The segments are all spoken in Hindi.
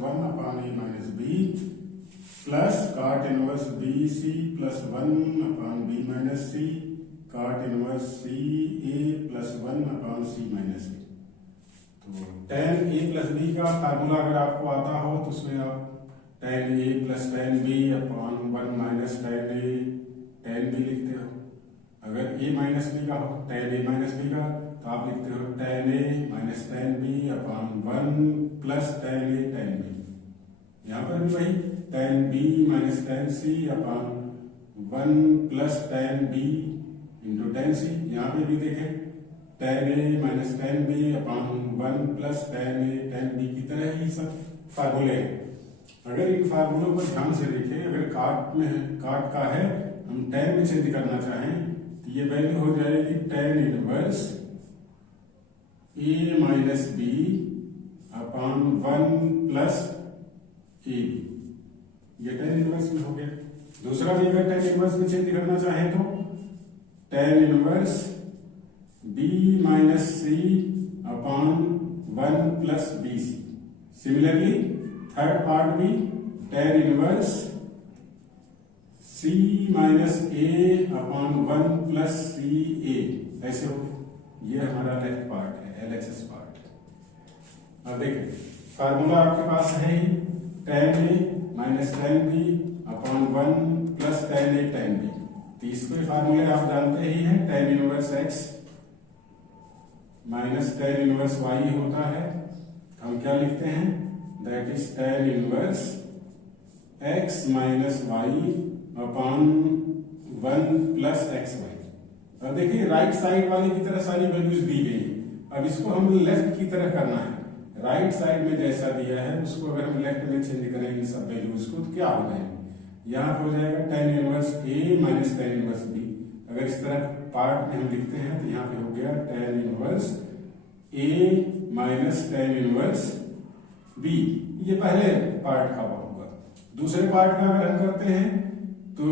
1 upon a minus b plus cot inverse b c plus 1 upon b minus c cot inverse c a plus 1 upon c minus a. तो tan ए प्लस बी का फार्मूला अगर आपको आता हो तो उसमें आप tan a plus tan b upon 1 minus tan a tan b लिखते हो। अगर a माइनस बी का हो tan ए माइनस बी का तो आप लिखते हो tan A minus tan b upon 1 plus tan a tan B. यहाँ पर भी वही tan b minus tan c अपान 1 plus tan b into tan c। यहाँ पे भी देखें tan a minus tan b upon 1 plus tan a tan b की तरह ही सब फार्मूले हैं। अगर इन फार्मूलों को ध्यान से देखें, अगर काट का है हम tan में चेंज करना चाहें तो ये वैल्यू हो जाएगी tan inverse a minus b upon 1 plus a b. ये tan इनवर्स में हो गया। दूसरा भी अगर tan इनवर्स में चेंज करना चाहें तो tan inverse b minus c upon 1 plus b c. Similarly third part भी tan inverse c minus a upon 1 plus c a ऐसे हो। ये हमारा लेफ्ट पार्ट है, LHS पार्ट। अब देखें फार्मूला आपके पास है ही tan a minus tan b upon 1 plus tan a tan b। तो इसके फार्मूले आप जानते ही हैं, tan inverse x minus tan inverse y होता है। हम क्या लिखते हैं, that is tan inverse x minus y upon 1 plus xy। अब देखिए राइट साइड वाले की तरह सारी वैल्यूज दी गई है। अब इसको हम लेफ्ट की तरह करना है। राइट साइड में जैसा दिया है उसको अगर हम लेफ्ट में चेंज करें इन सब वैल्यूज को तो क्या हो जाएगा, यहाँ पे हो जाएगा tan inverse a minus tan inverse b। अगर इस तरह पार्ट में हम लिखते हैं तो यहाँ पे हो गया tan inverse a minus tan inverse b। ये पहले पार्ट का होगा। दूसरे पार्ट का अगर हम करते हैं तो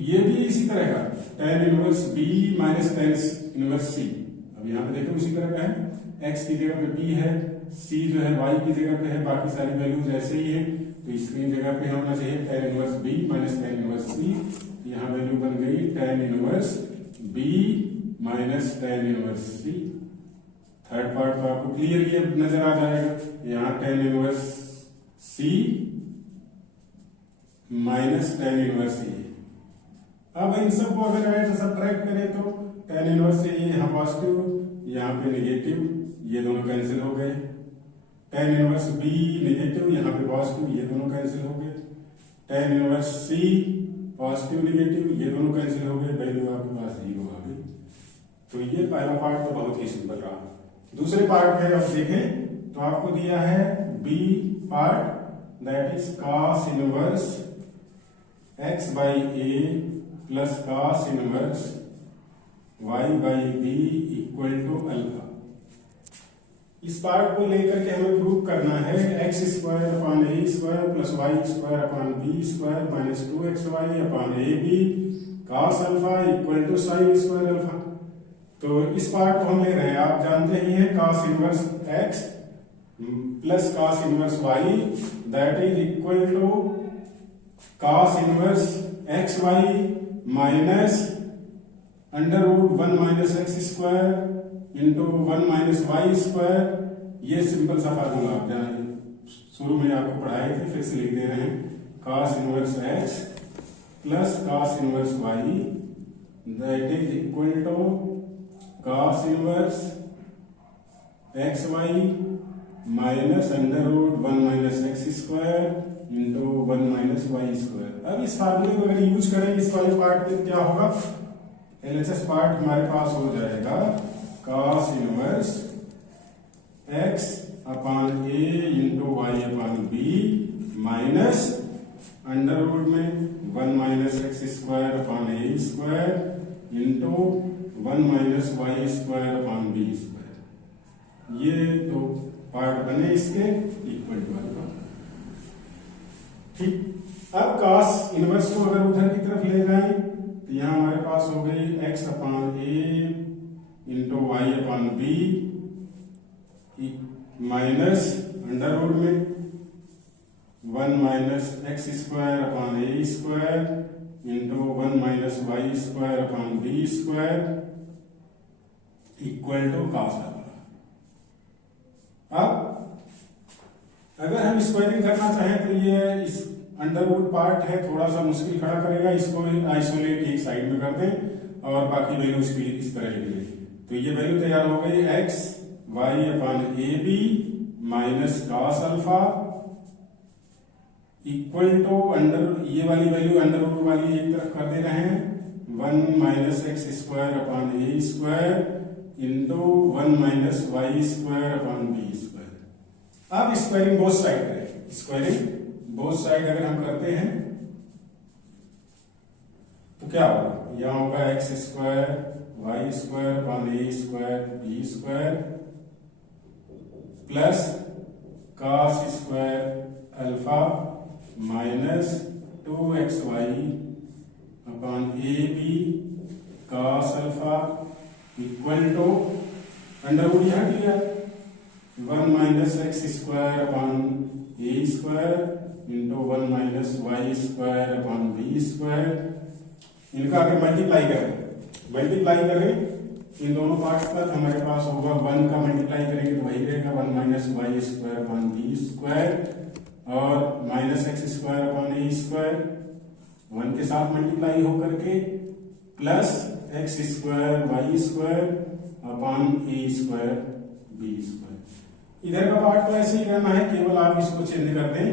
ये भी इसी तरह का tan inverse b minus tan inverse c। अब यहाँ पे देखो उसी तरह का है, x की जगह पे b है, c जो है y की जगह पे है, बाकी सारी वैल्यूज ऐसे ही है। तो इसकी जगह पे होना चाहिए tan inverse b minus tan inverse c। यहाँ वैल्यू बन गई tan inverse b minus tan inverse c। Third part तो आपको क्लियर ये नजर आ जाएगा। यहाँ tan inverse c minus tan inverse a। अब इन सबको अगर ऐड सब्ट्रैक्ट करें तो tan इनवर्स a यहाँ पॉजिटिव, यहाँ पे नेगेटिव, ये दोनों कैंसिल हो गए। tan इनवर्स b नेगेटिव, यहाँ पे पॉजिटिव, ये दोनों कैंसिल हो गए। tan inverse c positive negative, ये दोनों कैंसिल हो गए। वैल्यू आपके पास 0 आ गई। तो ये पहला पार्ट तो बहुत ही सिंपल रहा। दूसरे पार्ट में अब देखें तो आपको दिया है b part, that is cos inverse x by a plus cos inverse y by b equal to alpha. इस पार्ट को लेकर के हमें प्रूव करना है x square upon a square plus y square upon b square minus 2xy upon a b cos alpha equal to sine square alpha. तो इस पार्ट को हम ले रहे हैं, आप जानते ही हैं cos inverse x plus cos inverse y that is equal to cos inverse x y minus under root 1 minus x square into 1 minus y square. ये सिंपल सा फार्मूला आप जाने शुरू में आपको पढ़ाए थे, फिर से लिख दे रहे हैं cos inverse x plus cos inverse y that is equal to cos inverse x y minus under root 1 minus x square into 1 minus y square. अब इस फार्मूले को अगर यूज करें इस वाले पार्ट में क्या होगा, LHS पार्ट हमारे पास हो जाएगा cos inverse x upon a into y upon b minus under root में 1 minus x square upon a square into 1 minus y square upon b square. ये तो पार्ट बने इसके इक्वल टू अल्फा। ठीक, अब cos इनवर्स को अगर उधर की तरफ ले जाएं तो यहाँ हमारे पास हो गई x upon a into y upon b, minus under root में 1 minus y square upon a square into 1 minus y square upon b. 1 minus y square upon a square into 1 minus y square upon b square. ये तो पार्ट बने इसके इक्वल टू अल्फा। ठीक, अब cos इनवर्स को अगर उधर की तरफ ले जाएं तो यहाँ हमारे पास हो गई x upon a into y upon b, minus under root में 1 minus x square upon a square into 1 minus y square upon b square equal to cos alpha. अब अगर हम स्क्वायरिंग करना चाहें तो ये इस अंडरवुड पार्ट है, थोड़ा सा मुश्किल खड़ा करेगा, इसको आइसोलेट एक साइड में कर दें और बाकी वैल्यू इसकी इस तरह लिख लें। तो ये वैल्यू तैयार हो गई x y upon a b minus cos alpha equal to under, ये वाली वैल्यू अंडरवुड वाली एक तरफ कर दे रहे हैं, 1 minus x square upon a square into 1 minus y square upon b square. अब स्क्वायरिंग बोथ साइड करें, स्क्वायरिंग बोथ साइड अगर हम करते हैं तो क्या होगा, यहां होगा x square y square upon a square b square plus cos square alpha minus 2xy upon a b cos alpha equal to under root यहां किया 1 minus x square upon a square into 1 minus y square upon b square. इनका अगर मल्टीप्लाई करें इन दोनों पार्ट का तो हमारे पास होगा 1 का मल्टीप्लाई करेंगे तो वही रहेगा 1 minus y square upon b square और minus x square upon a square 1 के साथ मल्टीप्लाई होकर के plus x square y square upon a square b square. इधर का पार्ट तो ऐसे ही रहना है, केवल आप इसको चेंज कर दें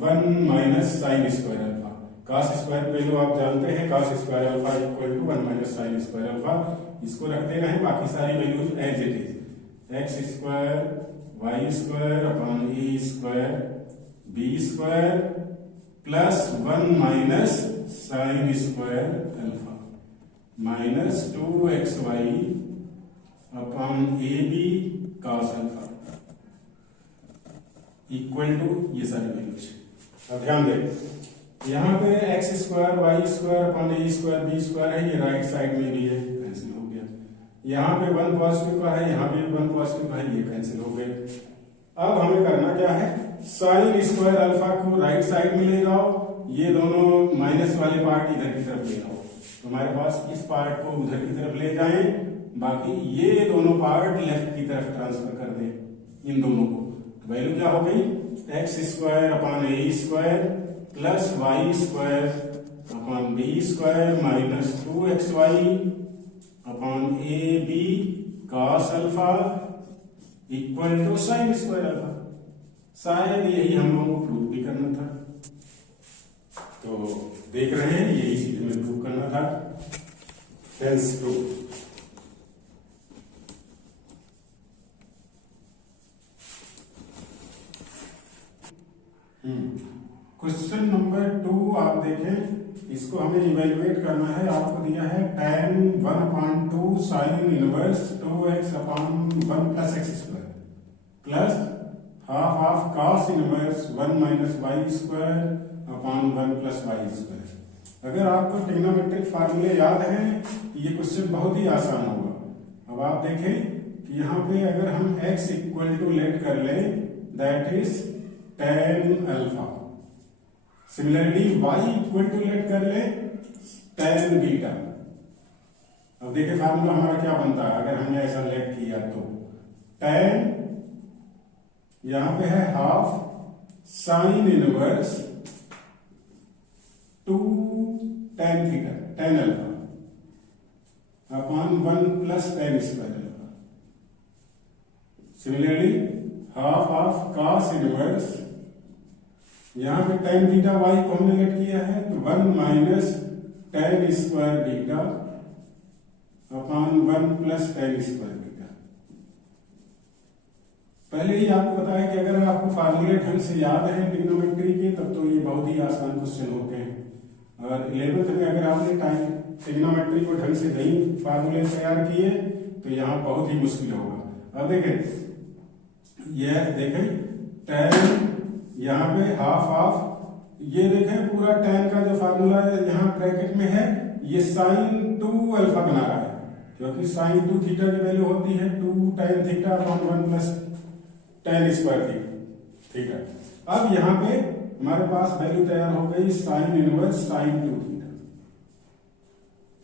1 minus sine square alpha, cos square value आप जानते हैं, cos square alpha equal to 1 minus sine square alpha, इसको रखते रहें, बाकी सारी values as it is, x square y square upon a square b square plus 1 minus sine square alpha minus 2xy upon a b cos alpha equal to ये सारी वैल्यूज। अब ध्यान दें यहाँ पे x square y square upon a square b square है, ये राइट साइड में भी है, कैंसिल हो गया। यहाँ पे 1 पॉजिटिव का है, यहाँ पे 1 पॉजिटिव का है, ये कैंसिल हो गए। अब हमें करना क्या है, साइन स्क्वायर अल्फा को राइट साइड में ले जाओ, ये दोनों माइनस वाले पार्ट इधर की तरफ ले जाओ, तुम्हारे पास इस पार्ट को उधर की तरफ ले जाएं, बाकी ये दोनों पार्ट लेफ्ट की तरफ ट्रांसफर कर दें इन दोनों को। तो वैल्यू क्या हो गई, x square upon a square plus y square upon b square minus 2xy upon a b cos alpha equal to sine square alpha. शायद यही हम लोगों को प्रूव भी करना था, तो देख रहे हैं यही चीज हमें प्रूव करना था। Hence prove. क्वेश्चन नंबर 2 आप देखें, इसको हमें इवेल्युएट करना है। आपको दिया है tan 1/2 sine inverse 2x upon 1 plus x square plus half of cos inverse 1 minus y square upon 1 plus y square. अगर आपको ट्रिग्नोमेट्रिक फार्मूले याद हैं, ये क्वेश्चन बहुत ही आसान होगा। अब आप देखें कि यहाँ पे अगर हम x इक्वल टू लेट कर लें, that is tan alpha. Similarly y equal to let कर ले tan बीटा। अब देखिए फार्मूला हमारा क्या बनता है अगर हमने ऐसा लेट किया तो, tan यहां पे है half sine inverse 2 tan theta tan alpha upon 1 plus tan square alpha. Similarly half of cos inverse, यहां पे tan थीटा y को हमने लेट किया है तो 1 minus tan square beta upon 1 plus tan square beta. पहले ही आपको बताया कि अगर आपको फार्मूले ढंग से याद है ट्रिग्नोमेट्री के, तब तो ये बहुत ही आसान क्वेश्चन होते हैं। और 11th में अगर आपने ट्रिग्नोमेट्री को ढंग से नहीं फार्मूले तैयार किए तो यहाँ बहुत ही मुश्किल होगा। अब देखें, यह देखें tan यहाँ पे हाफ ऑफ, ये देखें पूरा tan का जो फार्मूला यहाँ ब्रैकेट में है ये साइन 2 अल्फा बना रहा है, क्योंकि साइन 2 थीटा की वैल्यू होती है 2 tan theta upon 1 plus tan square theta. अब यहाँ पे हमारे पास वैल्यू तैयार हो गई साइन इनवर्स साइन 2 थीटा।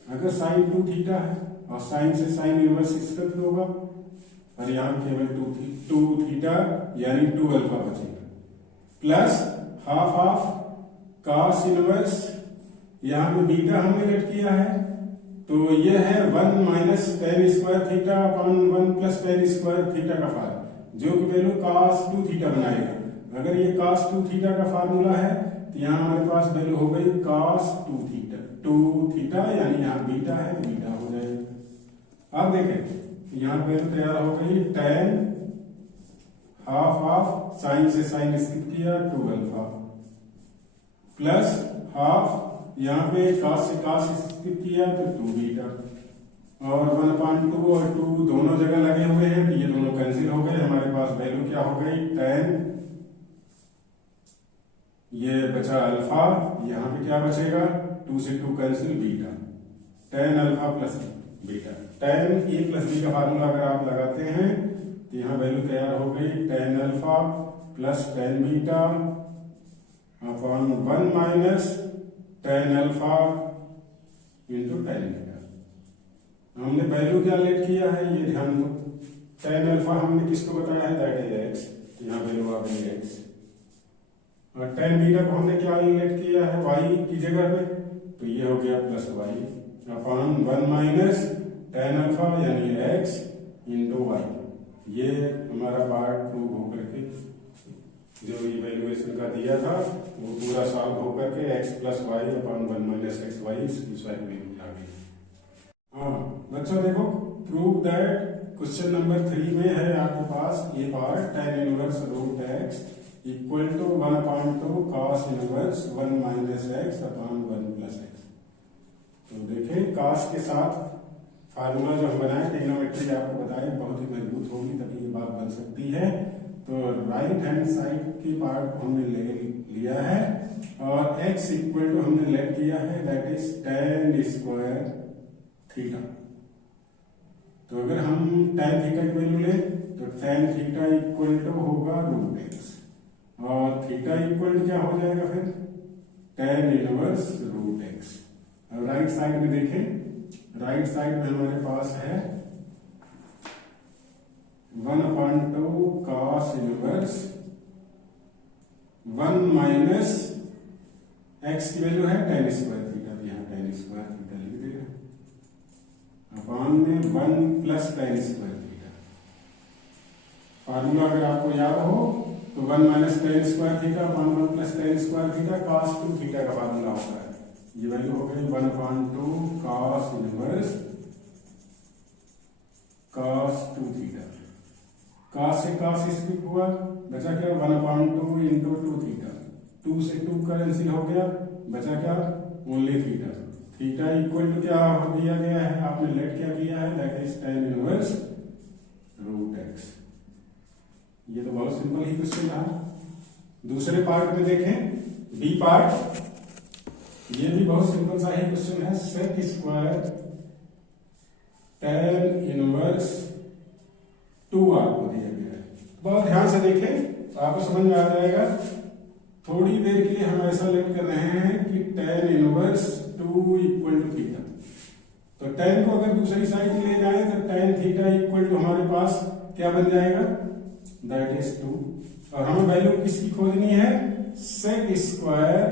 अगर साइन 2 थीटा है और साइन से साइन इनवर्स एक्सपेक्ट होगा और यहाँ केवल 2 थीटा यानी 2 अल्फा बचेगा, plus half half cos inverse, यहाँ पे बीटा हमने लेट किया है तो ये है 1 minus ten square theta upon 1 plus ten square theta का फार्मूला, जो कि वैल्यू कॉस 2 थीटा बनाएगा। अगर ये कॉस 2 थीटा का फार्मूला है तो यहाँ हमारे पास वैल्यू हो गई कॉस 2 थीटा यानी यहाँ बीटा है, बीटा हो जाएगा। अब देखें यहाँ वैल्यू तैयार हो गई टेन हाफ हाफ साइन से साइन स्किप किया 2 अल्फा, प्लस हाफ यहाँ पे cos से cos स्किप किया तो 2 बीटा, और 1/2 और 2 दोनों जगह लगे हुए हैं तो ये दोनों कैंसिल हो गए। हमारे पास वैल्यू क्या हो गई टेन, ये बचा अल्फा, यहाँ पे क्या बचेगा 2 से 2 cancel beta, tan alpha plus beta. Tan a plus b का फार्मूला अगर आप लगाते हैं तो यहाँ वैल्यू तैयार हो गई ten alpha plus tan beta upon 1 minus tan alpha into tan beta. हमने वैल्यू क्या लेट किया है ये ध्यान दो, टेन अल्फा हमने किसको बताया है दैट इज एक्स, यहाँ वैल्यू आ गई एक्स, और टेन बीटा को हमने क्या लेट किया है वाई की जगह पे तो ये हो गया plus y upon 1 minus tan alpha यानी एक्स इंटू वाई। ये हमारा पार्ट प्रूव होकर के जो इवेल्युएशन का दिया था वो पूरा सॉल्व होकर के x plus y upon 1 minus x y इसकी वैल्यू आ गई। हाँ बच्चों देखो प्रूव दैट क्वेश्चन नंबर 3 में है आपके पास ये part tan inverse root x equal to 1/2 cos inverse 1 minus x upon 1 plus x. तो देखें cos के साथ फार्मूला जो हम बनाए ट्रिग्नोमेट्री आपको बताए बहुत ही मजबूत होगी तभी ये बात बन सकती है। तो राइट हैंड साइड की पार्ट हमने ले लिया है और x इक्वल टू हमने लेट किया है that is tan square theta. तो अगर हम tan थीटा की वैल्यू लें तो tan थीटा इक्वल टू होगा रूट x और थीटा इक्वल टू क्या हो जाएगा फिर tan इनवर्स रूट x। अब राइट साइड में देखें, राइट साइड में हमारे पास है 1/2 cos इनवर्स 1 माइनस x की वैल्यू है tan स्क्वायर थीटा, यहाँ tan स्क्वायर थीटा लिख देगा अपॉन में 1 plus tan square theta. Formula अगर आपको याद हो तो 1 minus tan square theta upon 1 plus tan square theta cos 2 theta का फार्मूला होता है। ये वैल्यू हो गई 1/2 cos inverse cos 2 theta. cos से cos स्किप हुआ बचा क्या 1/2 इंटू 2 थीटा, 2 से 2 कैंसिल हो गया बचा क्या only theta. Theta equal to क्या दिया गया है आपने लेट क्या किया है that is tan inverse root x। ये तो बहुत सिंपल ही क्वेश्चन रहा। दूसरे पार्ट में देखें बी पार्ट, ये भी बहुत सिंपल सा ही क्वेश्चन है सेक स्क्वायर tan इनवर्स 2 आपको दिया गया है। बहुत ध्यान से देखें आपको समझ में आ जाएगा। थोड़ी देर के लिए हम ऐसा लेट कर रहे हैं कि tan inverse 2 equal to theta. तो tan को अगर दूसरी साइड ले जाए तो tan थीटा इक्वल टू हमारे पास क्या बन जाएगा दैट इज 2, और हमें वैल्यू किसकी खोजनी है सेक स्क्वायर,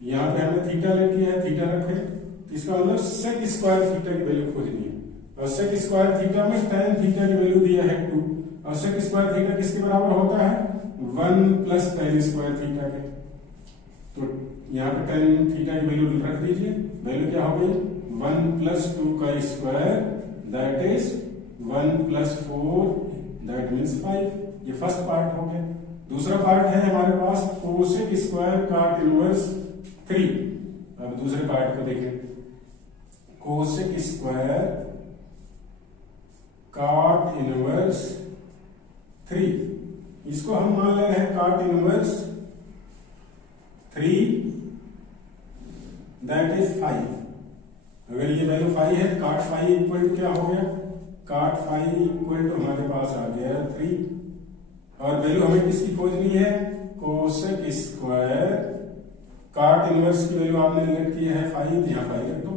यहाँ पे हमने थीटा ले लिया है थीटा रखे, इसका मतलब सेक स्क्वायर थीटा की वैल्यू खोजनी है, और सेक स्क्वायर थीटा में tan थीटा की वैल्यू दिया है 2, और सेक स्क्वायर थीटा किसके बराबर होता है 1 प्लस tan स्क्वायर थीटा के। तो यहाँ पे tan थीटा की वैल्यू रख दीजिए, वैल्यू क्या हो गई 1 प्लस 2 का square that is 1 plus 4 that means 5। ये फर्स्ट पार्ट हो गया। दूसरा पार्ट है हमारे पास कोसेक स्क्वायर cot इनवर्स 3। अब दूसरे पार्ट को देखें, कोसेक स्क्वायर cot इनवर्स 3, इसको हम मान ले रहे हैं cot इनवर्स 3 दैट इज 5। अगर ये वैल्यू 5 है cot 5 इक्वल टू क्या हो गया cot 5 इक्वल टू हमारे पास आ गया 3। और वैल्यू हमें किसकी खोजनी है, कोसेक स्क्वायर कॉट इनवर्स की वैल्यू आपने लेट की है 5, यहाँ 5 रख दो।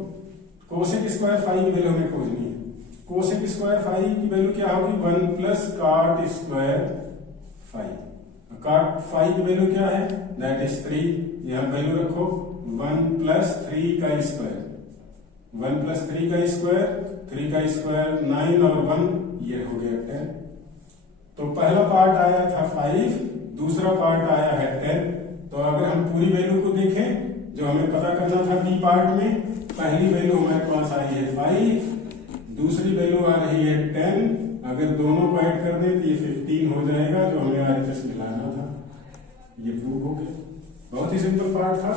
कोसेक स्क्वायर 5 की वैल्यू हमें खोजनी है। कोसेक स्क्वायर 5 की वैल्यू क्या होगी, 1 प्लस कॉट स्क्वायर 5। कॉट 5 की वैल्यू क्या है, दैट इज 3। यहाँ वैल्यू रखो 1 प्लस 3 का स्क्वायर, 1 प्लस 3 का स्क्वायर, 3 का स्क्वायर 9 और 1 ये हो गया 10। तो पहला पार्ट आया था 5, दूसरा पार्ट आया है 10। तो अगर हम पूरी वैल्यू को देखें जो हमें पता करना था बी पार्ट में, पहली वैल्यू हमारे पास आई है 5, दूसरी वैल्यू आ रही है 10। अगर दोनों को ऐड कर दें तो ये 15 हो जाएगा जो हमें आरएचएस मिलाना था। ये प्रूव हो गया, बहुत ही सिंपल पार्ट था।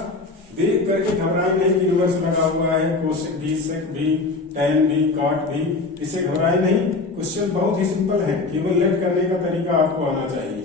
देख करके घबराए नहीं कि इनवर्स लगा हुआ है, कोसेक भी, सेक भी, tan भी, कॉट भी, इससे घबराए नहीं। क्वेश्चन बहुत ही सिंपल है, केवल लेट करने का तरीका आपको आना चाहिए।